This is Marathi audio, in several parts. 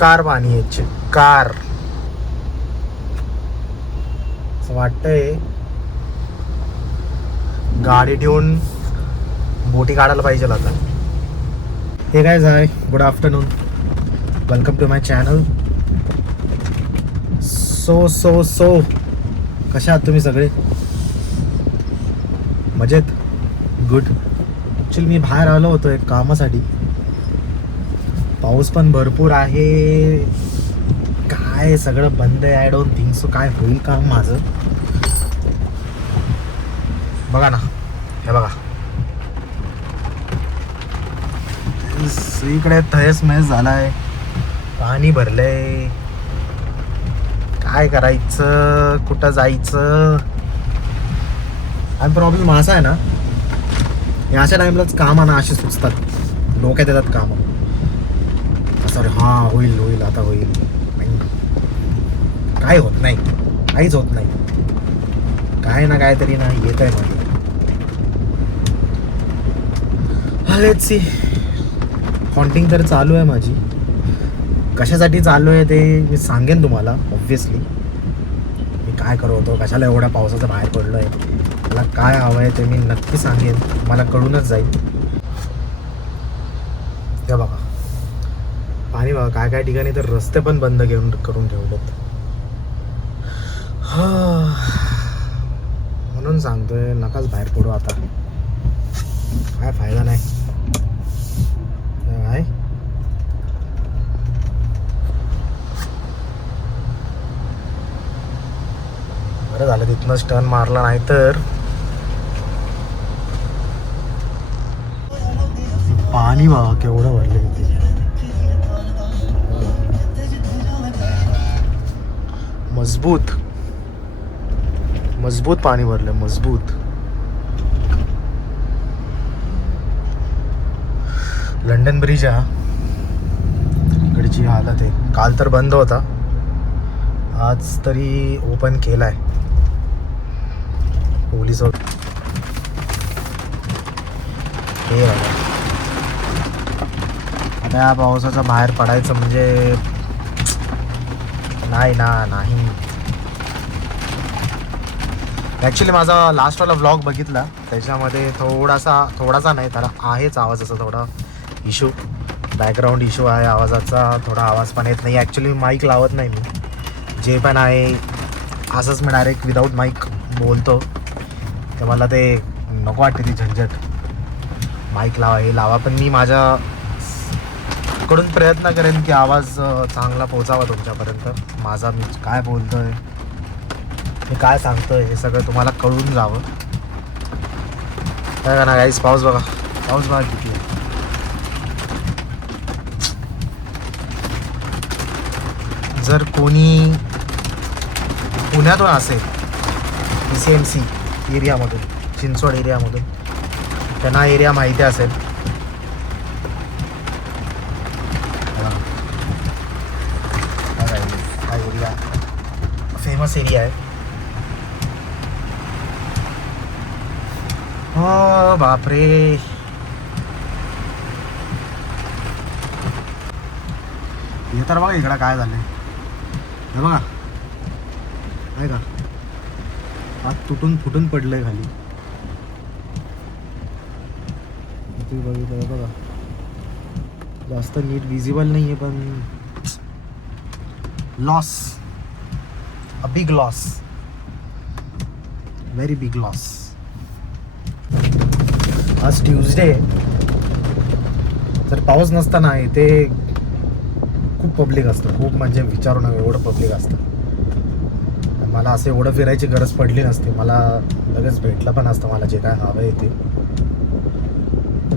चिक्कार पाणी आहे, चिक्कार. असं वाटतंय गाडी ठेवून बोटी काढायला पाहिजे आता. हे काय झाय, good afternoon, welcome to my channel. So कशा आहात तुम्ही सगळे? मजेत? गुड. ॲक्च्युली मी बाहेर आलो होतो एक कामासाठी. पाऊस पण भरपूर आहे. काय सगळं बंद आहे. आय डोंट थिंक सो काय होईल काम माझं. बघा ना, हे बघा, इकडे तहस महस झालाय, पाणी भरलंय. काय करायचं, कुठं जायचं? आणि प्रॉब्लेम असा आहे ना, अशा टाइमलाच काम ना असे सुचतात, डोक्यात येतात काम. सॉरी, हां होईल आता होईल. काय होत नाही, काहीच होत नाही. काय ना काहीतरी ना येत आहे मध्ये. Let's see. हॉन्टिंग तर चालू आहे माझी. कशासाठी चालू आहे ते मी सांगेन तुम्हाला. ऑब्व्हियसली मी काय करत होतो, कशाला एवढ्या पावसाचं बाहेर पडलो आहे, मला काय हवं आहे ते मी नक्की सांगेन, मला कळूनच जाईल. ते बघा पाणी बघा, काय काय ठिकाणी तर रस्ते पण बंद करून ठेवलेत. म्हणून सांगतोय नकाच बाहेर पडू आता, काय फायदा नाही. काय बरं झालं तिथनंच टर्न मारला, नाही तर पाणी बघा केवढं भरले तिथे. मजबूत पाणी भरलं, मजबूत. लंडन ब्रिज हा इकडची हालत आहे. काल तर बंद होता, आज तरी ओपन केलाय पोलीस. हे आता या पावसाचं बाहेर पडायचं म्हणजे नाही. ॲक्च्युली माझा लास्टवाला व्लॉग बघितला, त्याच्यामध्ये थोडासा नाही, त्याला आहेच आवाजाचा थोडा इशू, बॅकग्राऊंड इशू आहे आवाजाचा. थोडा आवाज पण येत नाही. ॲक्च्युली माईक लावत नाही मी, जे पण आहे असंच मी डायरेक्ट विदाऊट माईक बोलतो. तर मला ते नको वाटते ती झंझट, माईक लावा हे लावा. पण मी माझ्याकडून प्रयत्न करेन की आवाज चांगला पोचावा तुमच्यापर्यंत. माझा मी काय बोलतोय, मी काय सांगतोय हे सगळं तुम्हाला कळून जावं. काय ना गाईस, पाऊस बघा किती आहे. जर कोणी पुण्यातून असेल, PCMC एरियामधून, चिंचवड एरियामधून, त्यांना एरिया माहिती असेल. हा एरिया फेमस एरिया आहे. हो बापरे, हे तर बघा इकडं काय झालंय. हे बघा, आहे का, हात तुटून फुटून पडलंय खाली. बघितलं बघा, जास्त नीट विजिबल नाही आहे, पण loss, a big loss, very big loss. आज ट्यूजडे, जर पाऊस नसता ना इथे खूप पब्लिक असतं, खूप म्हणजे विचारू नका एवढं पब्लिक असतं. मला असं एवढं फिरायची गरज पडली नसती, मला लगेच भेटलं पण असतं मला जे काय हवं आहे ते.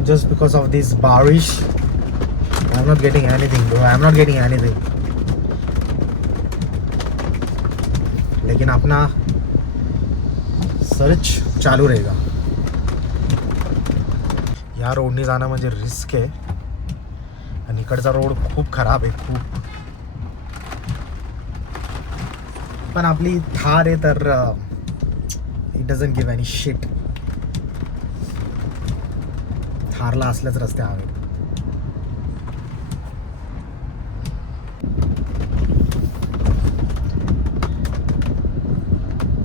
जस्ट बिकॉज ऑफ दिस बारिश I am not getting anything. लेकिन अपना सर्च चालू रहेगा. या रोडनी जाणं म्हणजे रिस्क आहे, आणि इकडचा रोड खूप खराब आहे, खूप. पण आपली थार आहे तर it doesn't give any shit. थारला असल्याच रस्ते हवेत.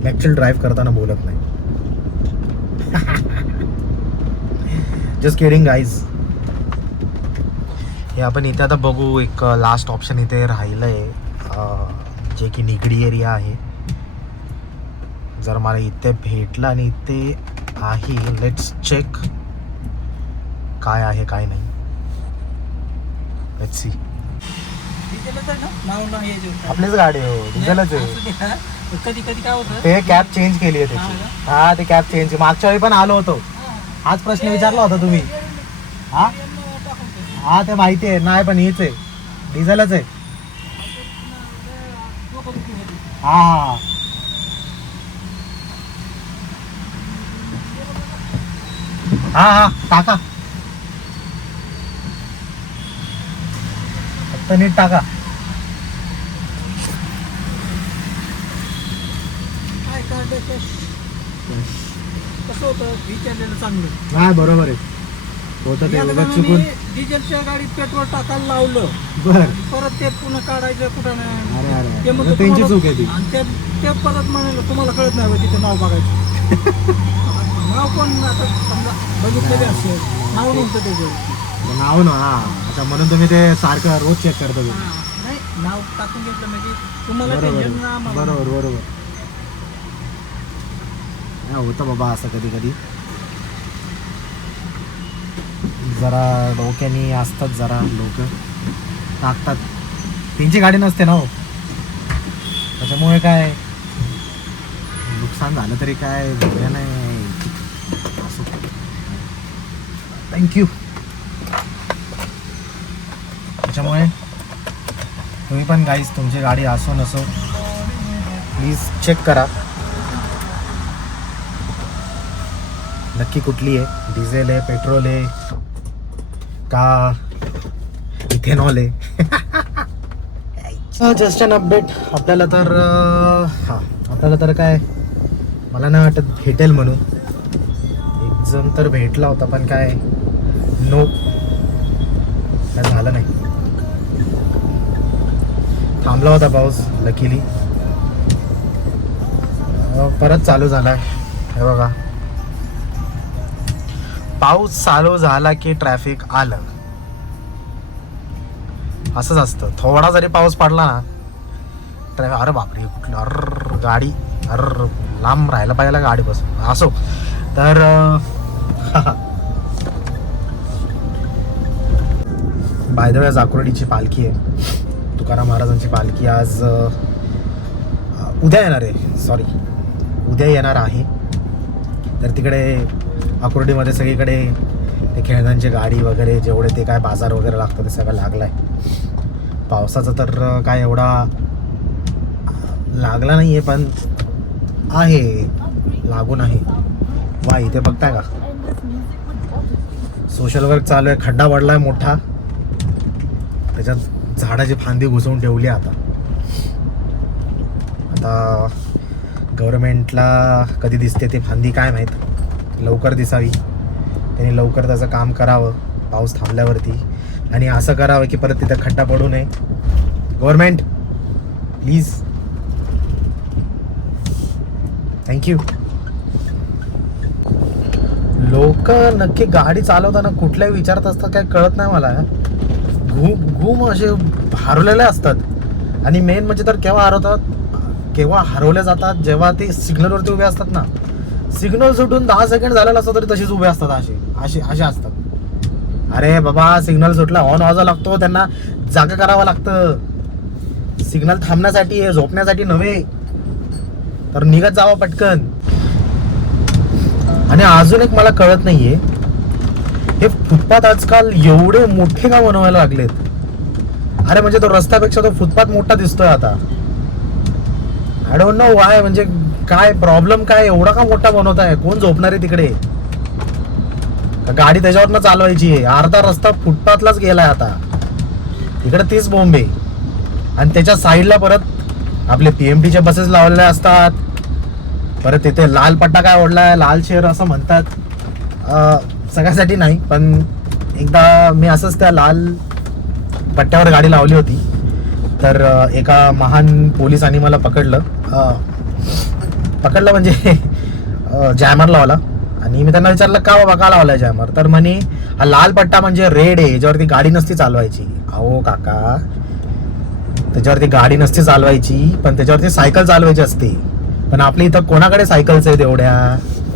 ॲक्च्युअल ड्राईव्ह करताना बोलत नाही. Just kidding guys. हे आपण इथे आता बघू. एक लास्ट ऑप्शन इथे राहिलं आहे जे की निगडी एरिया आहे. जर मला इथे भेटलं आणि इथे आहे, लेट्स चेक काय आहे काय नाही. Let's see. आपलीच गाडी हो, डिझेलच आहे. कधी कधी काय होतं ते कॅब चेंज केली आहे त्याची. हा ते कॅब चेंज. मागच्या वेळी पण आलो होतो, हाच प्रश्न विचारला होता तुम्ही. हा हा ते माहिती आहे. नाही पण हीच आहे, डिझेलच आहे. हा हा हा हा टाका, फक्त नीट टाका. काय काढलं कसं होतं विचारलेलं चांगलं. नाही बरोबर आहे, होतं ते उगाच चुकून. डिझेलच्या गाडीत पेट्रोल टाकायला लावलं, बर. परत ते पुन्हा काढायचं कुठं नाही. अरे अरे ते म्हणतो त्यांची तुम्हाला- चूक आहे ती. आणि ते परत म्हणाले तुम्हाला कळत नाही बा तिथे नाव बघायचं. नाव पण आता समजा बघितलेले असेल, नाव नव्हतं त्याच्यावरती. नाव ना. हा अच्छा, म्हणून तुम्ही ते सारखं रोज चेक करता तुम्ही. नाही नाव टाकून घेतलं म्हणजे तुम्हाला बरोबर टेन्शन ना आम्हाला. बरोबर बरोबर. होतं बाबा असं कधी कधी. जरा डोक्यानी असतात जरा लोक, टाकतात. त्यांची गाडी नसते ना हो, त्याच्यामुळे काय नुकसान झालं तरी काय बघूया नाही. असं थँक्यू. त्याच्यामुळे तुम्ही पण गाईज तुमची गाडी असो नसो प्लीज चेक करा नक्की कुठली आहे. डिझेल आहे, पेट्रोल आहे का इथेनॉल आहे. Just an update. आपल्याला तर आपल्याला तर काय मला नाही वाटत भेटेल म्हणून. एक जण तर भेटला होता पण काय नो, काय झालं नाही. थांबला होता पाऊस लकीली, परत चालू झाला. हे बघा, पाऊस चालू झाला की ट्रॅफिक आलं. असंच असतं. थोडा जरी पाऊस पडला ना ट्रॅफिक. अरे बापरे कुठलं, अर गाडी, अर लांब राहायला पाहिजे गाडी बसून. असो तर बाय द वे जाकुर्डीची पालखी आहे, तुकाराम महाराजांची पालखी आज उद्या येणार आहे. सॉरी, उद्या येणार आहे. तर तिकडे आकुर्डीमध्ये सगळीकडे ते खेळण्यांची गाडी वगैरे जेवढे ते काय बाजार वगैरे लागतं ते सगळं लागलं आहे. पावसाचा तर काय एवढा लागला नाही आहे पण आहे, लागून आहे. वा, इथे बघताय का सोशल वर्क चालू आहे. खड्डा पडला आहे मोठा, त्याच्यात झाडाची फांदी घुसवून ठेवली. आता गव्हर्नमेंटला कधी दिसते ती फांदी काय माहीत, लवकर दिसावी. त्यांनी लवकर त्याचं काम करावं पाऊस थांबल्यावरती, आणि असं करावं की परत तिथं खड्डा पडू नये. Government please, thank you. लोक नक्की गाडी चालवताना कुठल्याही विचारत असतात काय कळत नाही मला. घूम असे हरवलेले असतात. आणि मेन म्हणजे तर केव्हा हरवले जातात जेव्हा ते सिग्नलवरती उभे असतात ना. सिग्नल सुटून 10 सेकंड झालेला असतं तरी तसेच उभे असतात. असे असतात. अरे बाबा, सिग्नल सुटला, हॉर्न वाजवा लागतो, त्यांना जागा करावं लागतं. सिग्नल थांबण्यासाठी आहे, झोपण्यासाठी नव्हे. तर निघत जावं पटकन. आणि अजून एक मला कळत नाहीये, हे फुटपाथ आजकाल एवढे मोठे का बनवायला लागलेत. अरे म्हणजे तो रस्त्यापेक्षा तो फुटपाथ मोठा दिसतोय आता. I don't know Y. म्हणजे काय प्रॉब्लेम, काय एवढा का मोठा बनवत आहे. कोण झोपणार आहे तिकडे. गाडी त्याच्यावरनं चालवायची आहे. अर्धा रस्ता फुटपाथलाच गेलाय आता. तिकडे तीच बोंब आहे. आणि त्याच्या साईडला परत आपले PMTच्या बसेस लावलेल्या असतात. परत तिथे लाल पट्टा काय ओढलाय, लाल शेर असं म्हणतात. सगळ्यासाठी नाही, पण एकदा मी असंच त्या लाल पट्ट्यावर गाडी लावली होती. तर एका महान पोलिसांनी मला पकडलं. पकडलं म्हणजे जॅमर लावला. आणि मी त्यांना विचारलं का बाबा का लावलाय जॅमर, तर म्हणे हा लाल पट्टा म्हणजे रेड आहे, याच्यावरती गाडी नसती चालवायची. अहो काका, त्याच्यावरती गाडी नसती चालवायची, पण त्याच्यावरती सायकल चालवायची असते. पण आपल्या इथं कोणाकडे सायकल्स आहेत एवढ्या,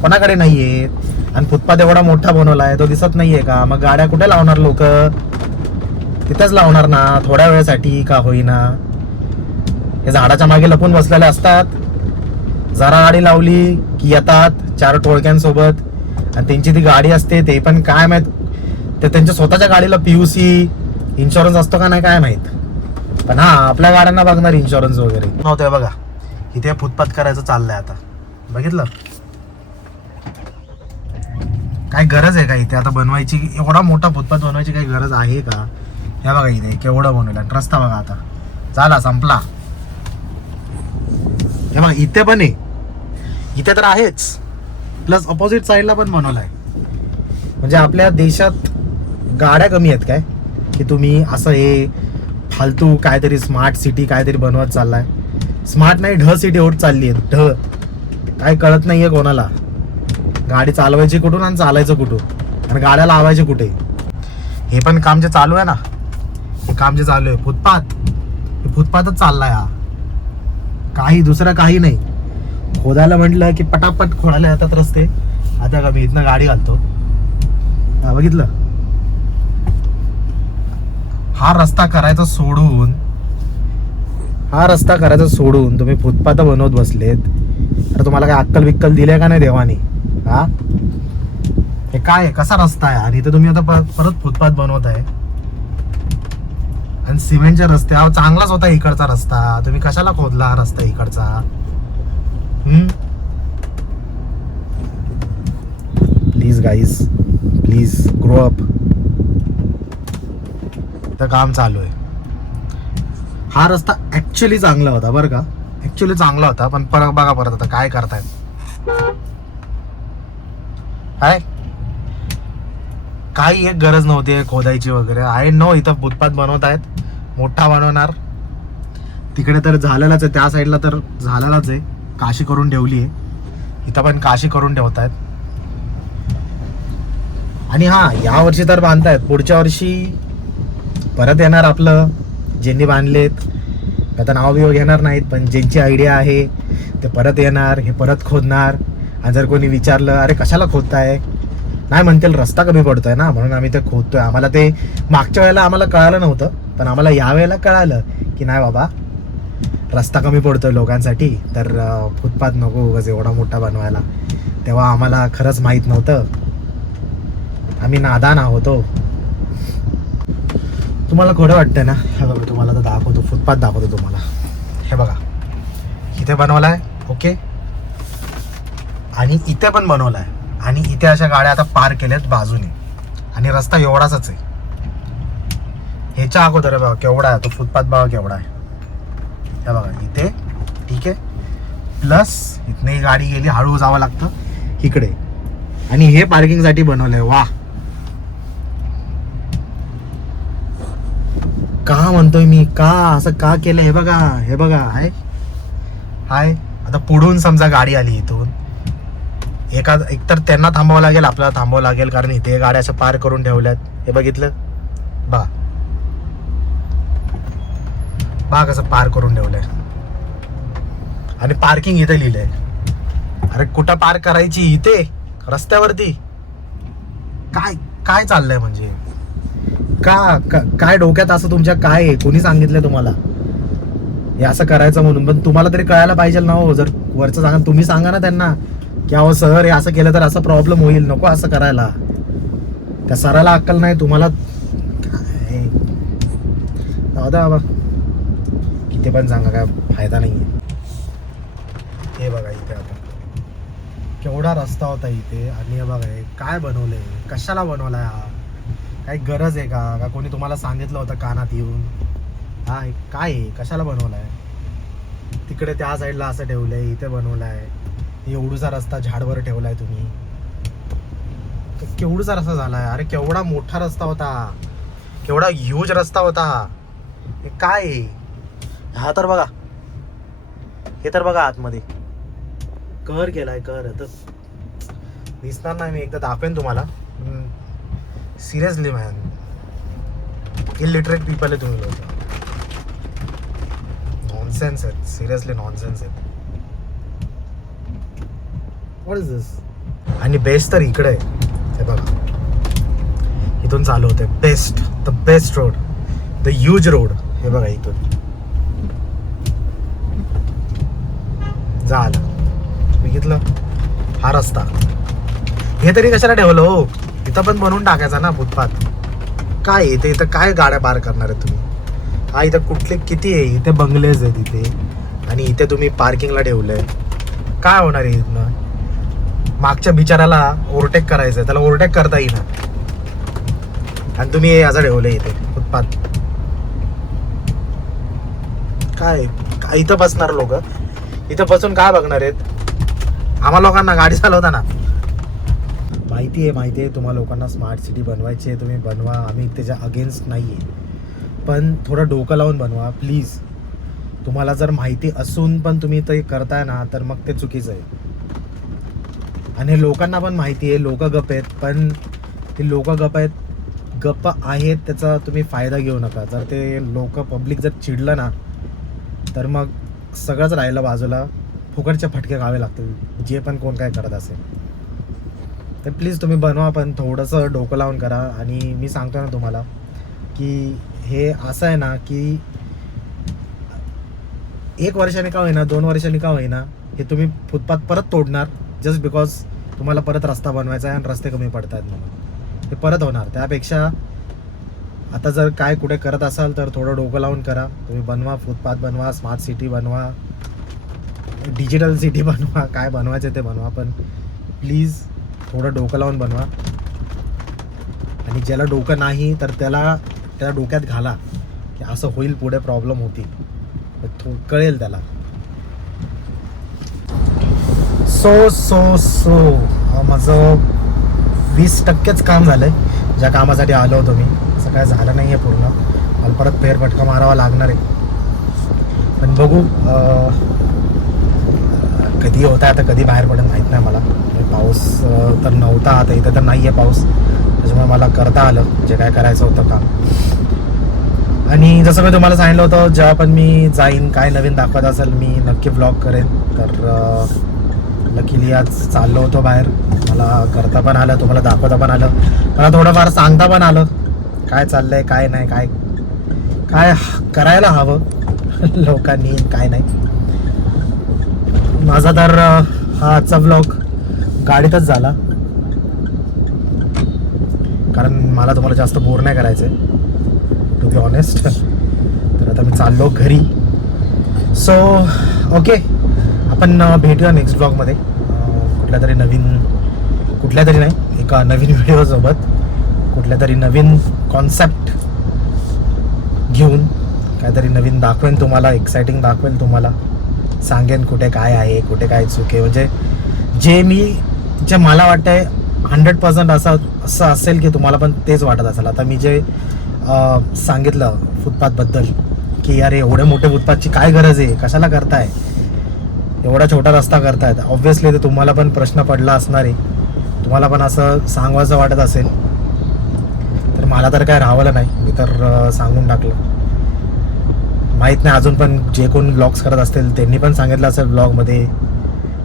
कोणाकडे नाही आहेत. आणि फुटपाथ एवढा मोठा बनवलाय, तो दिसत नाहीये का? मग गाड्या कुठे लावणार लोक? तिथंच लावणार ना, थोड्या वेळेसाठी का होईना. हे झाडाच्या मागे लपून बसलेले असतात, जरा गाडी लावली की येतात 4 टोळक्यांसोबत. आणि त्यांची ती गाडी असते, ते पण काय माहित, ते त्यांच्या स्वतःच्या गाडीला PUC इन्शुरन्स असतो का नाही काय माहित. पण हा, आपल्या गाड्यांना बघणार इन्शुरन्स वगैरे नव्हतं. बघा इथे फुटपाथ करायचं चाललंय आता, बघितलं? काय गरज आहे का इथे आता बनवायची? एवढा मोठा फुटपाथ बनवायची काही गरज आहे का? हे बघा इथे केवढं बनवलं. रस्ता बघा आता झाला, संपला. हे बघा इथे पण आहे, इथे तर आहेच, प्लस ऑपोजिट साईडला पण बनवलाय. म्हणजे आपल्या देशात गाड्या कमी आहेत काय की तुम्ही असं हे फालतू काहीतरी स्मार्ट सिटी काहीतरी बनवत चाललाय? स्मार्ट नाही, ढ सिटी होत चालली आहे. ढ काय कळत नाहीये कोणाला. गाडी चालवायची कुठून आणि चालायचं कुठून आणि गाड्या लावायचे कुठे? हे पण काम जे चालू आहे ना, हे काम जे चालू आहे फुटपाथ, हे फुटपाथच चाललाय हा, काही दुसरं काही नाही. खोदायला म्हटलं की पटापट खोडायला येतात रस्ते. आता का मी इथनं गाडी घालतो, हा बघितलं? हा रस्ता करायचा सोडून तुम्ही फुटपाथ बनवत बसलेत. तर तुम्हाला काय अक्कल बिक्कल दिले का नाही देवानी? हा, हे काय कसा रस्ता आहे? आणि इथं तुम्ही आता परत फुटपाथ बनवत आहे. आणि सिमेंटचे रस्ते, हा चांगलाच होता इकडचा रस्ता, तुम्ही कशाला खोदला हा रस्ता इकडचा? Please guys, please grow up. तर काम चालू आहे. हा रस्ता ऍक्च्युली चांगला होता बरं का, ऍक्च्युली चांगला होता. पण बघा परत आता काय करतायत. काय काही एक गरज नव्हती खोदायची वगैरे. आय नो इथं फुटपाथ बनवत आहेत, मोठा बनवणार. तिकडे तर झालेलाच आहे, त्या साईडला तर झालेलाच आहे, काशी करून ठेवली आहे. इथं पण काशी करून ठेवतायत. आणि हा, या वर्षी तर बांधतायत, पुढच्या वर्षी परत येणार आपलं ज्यांनी बांधलेत. आता नाव बिव घेणार नाहीत, पण ज्यांची आयडिया आहे ते परत येणार, हे परत खोदणार. आणि जर कोणी विचारलं अरे कशाला खोदताय, नाही म्हणतील रस्ता कमी पडतोय ना म्हणून आम्ही ते खोदतोय. आम्हाला ते मागच्या वेळेला आम्हाला कळालं नव्हतं, पण आम्हाला यावेळेला कळालं की नाही बाबा रस्ता कमी पडतोय लोकांसाठी, तर फुटपाथ नको उगाच एवढा मोठा बनवायला. तेव्हा आम्हाला खरंच माहीत नव्हतं, आम्ही नादान आहोतो. तुम्हाला खोडं वाटतंय ना? हे बघा तुम्हाला तर दाखवतो, फुटपाथ दाखवतो तुम्हाला. हे बघा इथे बनवलाय, ओके, आणि इथे पण बनवलाय. आणि इथे अशा गाड्या आता पार्क केल्यात बाजूने, आणि रस्ता एवढाच आहे. ह्याच्या अगोदर बघा केवढा आहे तो फुटपाथ, बघा केवढा आहे. हे बघा इथे, ठीक आहे, प्लस इथने गाडी गेली हळू जावं लागतं इकडे. आणि हे पार्किंगसाठी बनवलंय. वा, का म्हणतोय मी, का असं का केलं? हे बघा, हे बघा, हाय हाय. आता पुढून समजा गाडी आली इथून, एकतर त्यांना थांबावं लागेल, आपल्याला थांबावं लागेल, कारण इथे गाड्या अशा पार्क करून ठेवल्यात. हे बघितलं बा, बा कसं पार्क करून ठेवलंय. आणि पार्किंग इथे लिहिलंय. अरे कुठं पार्क करायची? इथे रस्त्यावरती? काय काय चाललंय म्हणजे? काय डोक्यात असं तुमच्या काय आहे? कोणी सांगितलंय तुम्हाला हे असं करायचं म्हणून? पण तुम्हाला तरी कळायला पाहिजे ना हो. जर वरचं सांगा, तुम्ही सांगा ना त्यांना की अहो सर हे असं केलं तर असं प्रॉब्लेम होईल, नको असं करायला. त्या सराला अक्कल नाही, तुम्हाला बाबा किती पण सांगा, काय फायदा नाही. हे बघा इथे आता केवढा रस्ता होता इथे, आणि हे बघा काय बनवलंय, कशाला बनवलाय हा? काही गरज आहे का कोणी तुम्हाला सांगितलं होतं कानात येऊन? हा काय आहे, कशाला बनवलाय? तिकडे त्या साईडला असं ठेवलंय, इथे बनवलाय, एवढूचा रस्ता झाडवर ठेवलाय तुम्ही. केवढूचा रस्ता झालाय? अरे केवढा मोठा रस्ता होता, केवढा ह्यूज रस्ता होता. हे काय आहे? हा तर बघा, हे तर बघा आतमध्ये कहर केलाय कहर. आता दिसणार नाही, मी एकदा दाखवेन तुम्हाला. सिरियसली मॅन, इलिटरेट पीपल आहे तुम्ही लोक. नॉनसेन्स आहेत, सिरियसली नॉनसेन्स आहेत. व्हॉट इज दिस? आणि बेस्ट तर इकडे आहे, हे बघा, इथून चालू होते. The best road, the huge road. हे बघा इथून झालं, बघितलं हा रस्ता. हे तरी कशाला ठेवलं हो, इथं पण बनवून टाकायचा ना फुटपाथ. काय इथं काय गाड्या पार करणार आहे तुम्ही? हा इथं कुठले किती आहे, इथे बंगलेज आहेत इथे, आणि इथे तुम्ही पार्किंगला ठेवलंय. काय होणार आहे इथनं? मागच्या बिचाराला ओव्हरटेक करायचंय, त्याला ओव्हरटेक करता येईना, आणि तुम्ही असं ठेवलंय इथे फुटपाथ. काय इथं बसणार लोक? इथं बसून काय बघणार आहेत? आम्हा लोकांना गाडी चालवताना माहिती आहे तुम्हाला लोकांना स्मार्ट सिटी बनवायची आहे, तुम्ही बनवा, आम्ही त्याच्या अगेन्स्ट नाही आहे, पण थोडं डोकं लावून बनवा प्लीज. तुम्हाला जर माहिती असून पण तुम्ही ते करताय ना, तर मग ते चुकीचं आहे. आणि लोकांना पण माहिती आहे, लोक गप्प आहेत, पण ते लोक गप्प आहेत त्याचा तुम्ही फायदा घेऊ नका. जर ते लोक पब्लिक जर चिडलं ना, तर मग सगळंच राहिलं बाजूला, फुकटचे फटके खावे लागतील, जे पण कोण काय करत असेल. तर प्लीज तुम्ही बनवा, पण थोडंसं डोकं लावून करा. आणि मी सांगतो ना तुम्हाला की हे असं आहे ना, की 1 वर्षाने का होईना, 2 वर्षांनी का होईना, हे तुम्ही फुटपाथ परत तोडणार जस्ट बिकॉज तुम्हाला परत रस्ता बनवायचा आहे आणि रस्ते कमी पडत आहेत म्हणून. ते परत होणार. त्यापेक्षा आता जर काय कुठे करत असाल तर थोडं डोकं लावून करा. तुम्ही बनवा, फुटपाथ बनवा, स्मार्ट सिटी बनवा, डिजिटल सिटी बनवा, काय बनवायचं ते बनवा, पण प्लीज थोडं डोकं लावून बनवा. आणि ज्याला डोकं नाही तर त्याला डोक्यात घाला की असं होईल, पुढे प्रॉब्लेम होतील, कळेल त्याला. सो माझं 20%च काम झालंय, ज्या कामासाठी आलो होतो मी. असं काय झालं नाही आहे पूर्ण, मला परत फेरफटका मारावा लागणार आहे. पण बघू कधी होता, आता कधी बाहेर पडेल माहीत नाही मला. पाऊस तर नव्हता, आता इथं तर नाही आहे पाऊस, त्याच्यामुळे मला करता आलं जे काय करायचं होतं काम. आणि जसं मी तुम्हाला सांगितलं होतं, जेव्हा पण मी जाईन, काय नवीन दाखवत असेल मी नक्की व्लॉग करेन. तर लकीली आज चाललो होतो बाहेर, मला करता पण आलं, तुम्हाला दाखवता पण आलं, मला थोडंफार सांगता पण आलं काय चाललंय, काय नाही, काय करायला हवं लोकांनी, काय नाही. माझा तर हा आजचा व्लॉग गाडीतच झाला, कारण मला तुम्हाला जास्त बोर नाही करायचं आहे टू बी ऑनेस्ट. तर आता मी चाललो घरी. सो ओके, आपण भेटूया नेक्स्ट ब्लॉगमध्ये कुठल्या तरी नाही, एका नवीन व्हिडिओसोबत, कुठल्या तरी नवीन कॉन्सेप्ट घेऊन काहीतरी नवीन दाखवेन तुम्हाला, एक्साइटिंग दाखवेन तुम्हाला, सांगेन कुठे काय आहे, कुठे काय चूक आहे. म्हणजे जे मला वाटतंय 100% असं असेल की तुम्हाला पण तेच वाटत असेल. आता मी जे सांगितलं फुटपाथबद्दल की अरे एवढे मोठे फुटपाथची काय गरज आहे, कशाला करताय, एवढा छोटा रस्ता करतायत, ऑब्व्हियसली ते तुम्हाला पण प्रश्न पडला असणार आहे, तुम्हाला पण असं सांगायचं वाटत असेल. तर मला तर काय राहवलं नाही, मी तर सांगून टाकलं. माहीत नाही अजून पण जे कोण ब्लॉग्स करत असतील त्यांनी पण सांगितलं असेल ब्लॉगमध्ये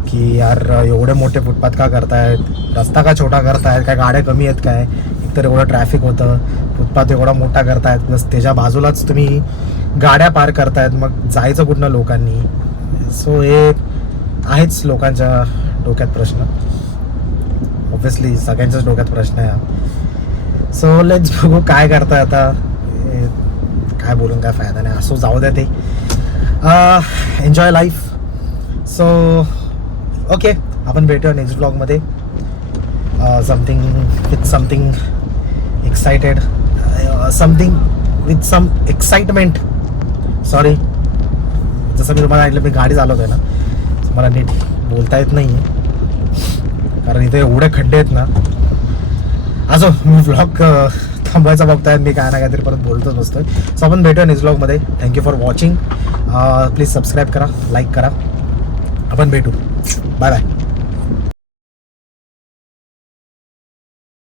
की यार एवढे मोठे फुटपाथ का करतायत, रस्ता का छोटा करतायत, काय गाड्या कमी आहेत काय, एकतर एवढं ट्रॅफिक होतं, फुटपाथ एवढा मोठा करतायत, प्लस त्याच्या बाजूलाच तुम्ही गाड्या पार करतायत, मग जायचं कुठनं लोकांनी. सो हे आहेच लोकांच्या डोक्यात प्रश्न, ऑब्व्हियसली सगळ्यांच्याच डोक्यात प्रश्न आहे हा. सो लेट्स बघू काय करताय आता, काय बोलून काय फायदा नाही, असं जाऊ द्या, ते एन्जॉय लाईफ. सो ओके, आपण भेटूया नेक्स्ट ब्लॉगमध्ये, something excited, something with some excitement. Sorry, जसं मी तुम्हाला ऐकलं, मी गाडी चालवतोय ना, मला नीट बोलता येत नाही आहे कारण इथे एवढे खड्डे आहेत ना. असो, मी व्लॉग थांबवायचा बघताय, मी काय ना काहीतरी परत बोलतच बसतोय. सो आपण भेटूया नेक्स्ट ब्लॉगमध्ये. Thank you for watching. Please subscribe करा, लाईक करा, आपण भेटू. Bye bye.